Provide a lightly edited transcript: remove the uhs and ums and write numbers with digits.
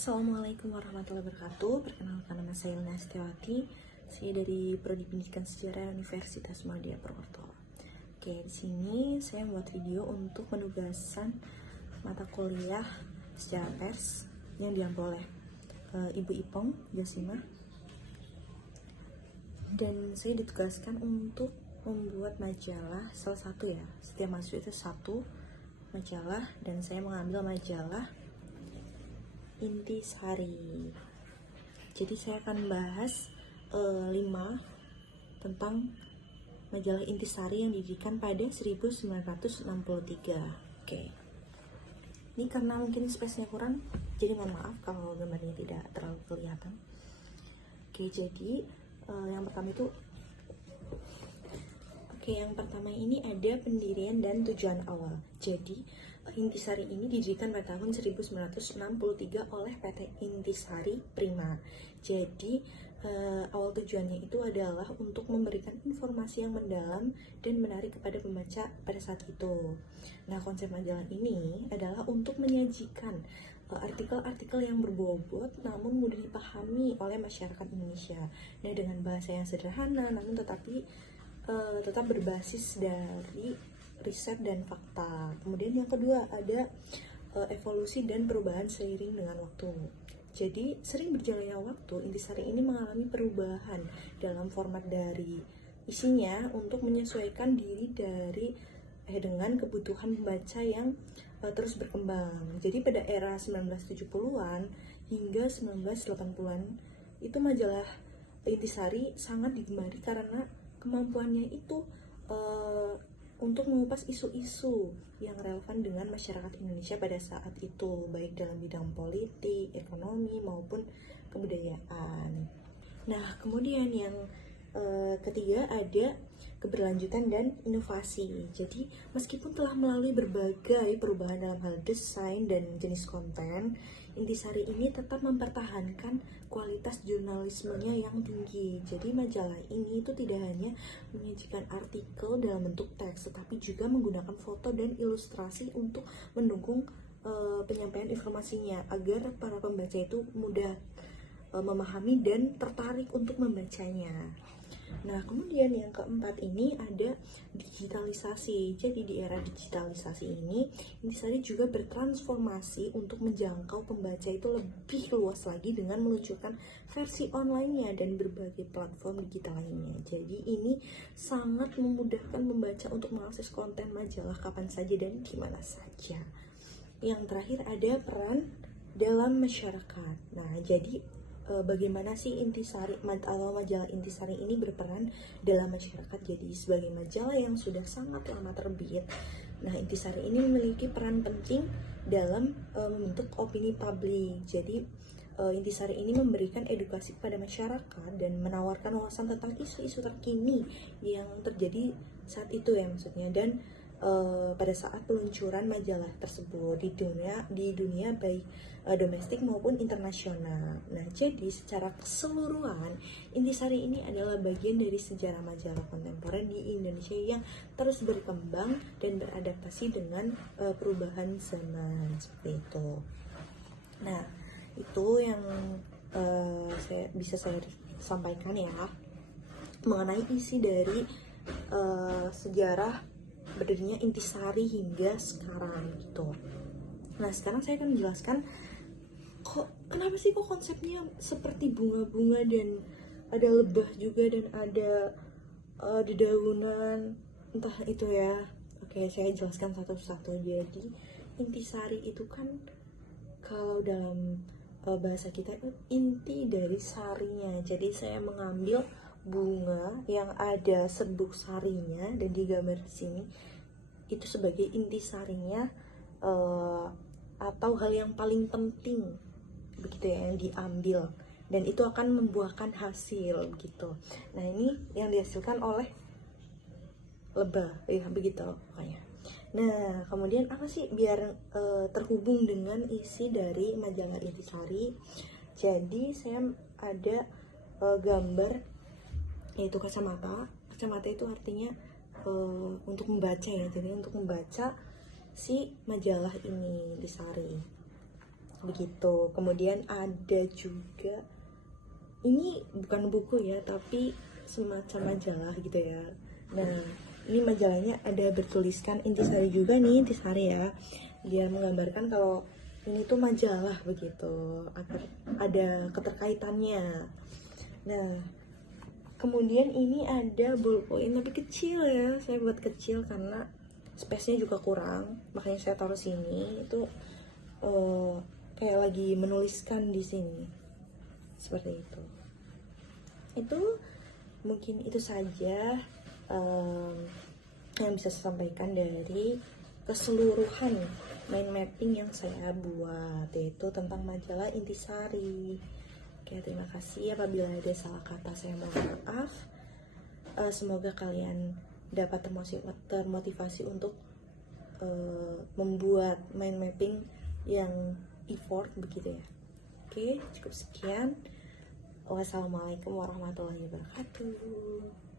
Assalamualaikum warahmatullahi wabarakatuh. Perkenalkan, nama saya Lina Setiawati. Saya dari Prodi Pendidikan Sejarah Universitas Muhammadiyah Purwokerto. Oke, di sini saya membuat video untuk penugasan mata kuliah sejarah pers yang diambil oleh Ibu Ipong Josimah. Dan saya ditugaskan untuk membuat majalah, salah satu ya, setiap mahasiswa itu satu majalah, dan saya mengambil majalah Intisari. Jadi saya akan bahas 5 tentang majalah Intisari yang didirikan pada 1963. Oke. Ini karena mungkin space-nya kurang, jadi mohon maaf kalau gambarnya tidak terlalu kelihatan. Oke, jadi yang pertama ini ada pendirian dan tujuan awal. Jadi Intisari ini didirikan pada tahun 1963 oleh PT Intisari Prima. Jadi awal tujuannya itu adalah untuk memberikan informasi yang mendalam dan menarik kepada pembaca pada saat itu. Nah, konsep majalah ini adalah untuk menyajikan artikel-artikel yang berbobot namun mudah dipahami oleh masyarakat Indonesia. Nah, dengan bahasa yang sederhana namun tetap berbasis dari riset dan fakta. Kemudian yang kedua ada evolusi dan perubahan seiring dengan waktu. Jadi sering berjalannya waktu, Intisari ini mengalami perubahan dalam format dari isinya untuk menyesuaikan diri dengan kebutuhan pembaca yang terus berkembang. Jadi pada era 1970-an hingga 1980-an itu majalah Intisari sangat digemari karena kemampuannya itu untuk mengupas isu-isu yang relevan dengan masyarakat Indonesia pada saat itu, baik dalam bidang politik, ekonomi, maupun kebudayaan. Nah, kemudian yang ketiga ada keberlanjutan dan inovasi. Jadi, meskipun telah melalui berbagai perubahan dalam hal desain dan jenis konten, Intisari ini tetap mempertahankan kualitas jurnalismenya yang tinggi. Jadi majalah ini itu tidak hanya menyajikan artikel dalam bentuk teks, tetapi juga menggunakan foto dan ilustrasi untuk mendukung penyampaian informasinya agar para pembaca itu mudah memahami dan tertarik untuk membacanya. Nah, kemudian yang keempat ini ada digitalisasi. Jadi di era digitalisasi ini, Intisari juga bertransformasi untuk menjangkau pembaca itu lebih luas lagi dengan meluncurkan versi online-nya dan berbagai platform digital lainnya. Jadi ini sangat memudahkan pembaca untuk mengakses konten majalah kapan saja dan di mana saja. Yang terakhir ada peran dalam masyarakat. Nah, jadi bagaimana sih Intisari atau majalah Intisari ini berperan dalam masyarakat? Jadi sebagai majalah yang sudah sangat lama terbit, nah Intisari ini memiliki peran penting dalam membentuk opini publik. Jadi Intisari ini memberikan edukasi kepada masyarakat dan menawarkan wawasan tentang isu-isu terkini yang terjadi saat itu ya maksudnya, dan pada saat peluncuran majalah tersebut di dunia baik domestik maupun internasional. Nah, jadi secara keseluruhan Intisari ini adalah bagian dari sejarah majalah kontemporer di Indonesia yang terus berkembang dan beradaptasi dengan perubahan zaman seperti itu. Nah, itu yang saya sampaikan ya mengenai isi dari sejarah berdirinya Intisari hingga sekarang gitu. Nah, sekarang saya akan menjelaskan kenapa sih konsepnya seperti bunga-bunga dan ada lebah juga dan ada dedaunan, entah itu ya. Oke, saya jelaskan satu-satu. Jadi Intisari itu kan kalau dalam bahasa kita itu inti dari sarinya. Jadi saya mengambil bunga yang ada serbuk sarinya dan digambar di sini itu sebagai intisarinya atau hal yang paling penting begitu ya yang diambil, dan itu akan membuahkan hasil gitu. Nah, ini yang dihasilkan oleh lebah ya begitu pokoknya. Nah, kemudian apa sih biar terhubung dengan isi dari majalah Intisari? Jadi saya ada gambar yaitu kacamata. Kacamata itu artinya untuk membaca ya, jadi untuk membaca si majalah ini Intisari. begitu. Kemudian ada juga, ini bukan buku ya, tapi semacam majalah gitu ya. Nah, ini majalahnya ada bertuliskan intisari juga nih, intisari ya. Dia menggambarkan kalau ini tuh majalah begitu, agar ada keterkaitannya. Nah, kemudian ini ada ballpoint tapi kecil ya, saya buat kecil karena space-nya juga kurang, makanya saya taruh sini. Itu kayak lagi menuliskan di sini, seperti itu. Itu mungkin itu saja yang bisa saya sampaikan dari keseluruhan mind mapping yang saya buat, yaitu tentang majalah Intisari. Oke, terima kasih. Apabila ada salah kata saya mohon maaf. Semoga kalian dapat termotivasi untuk membuat mind mapping yang effort begitu ya. Oke, cukup sekian. Wassalamualaikum warahmatullahi wabarakatuh.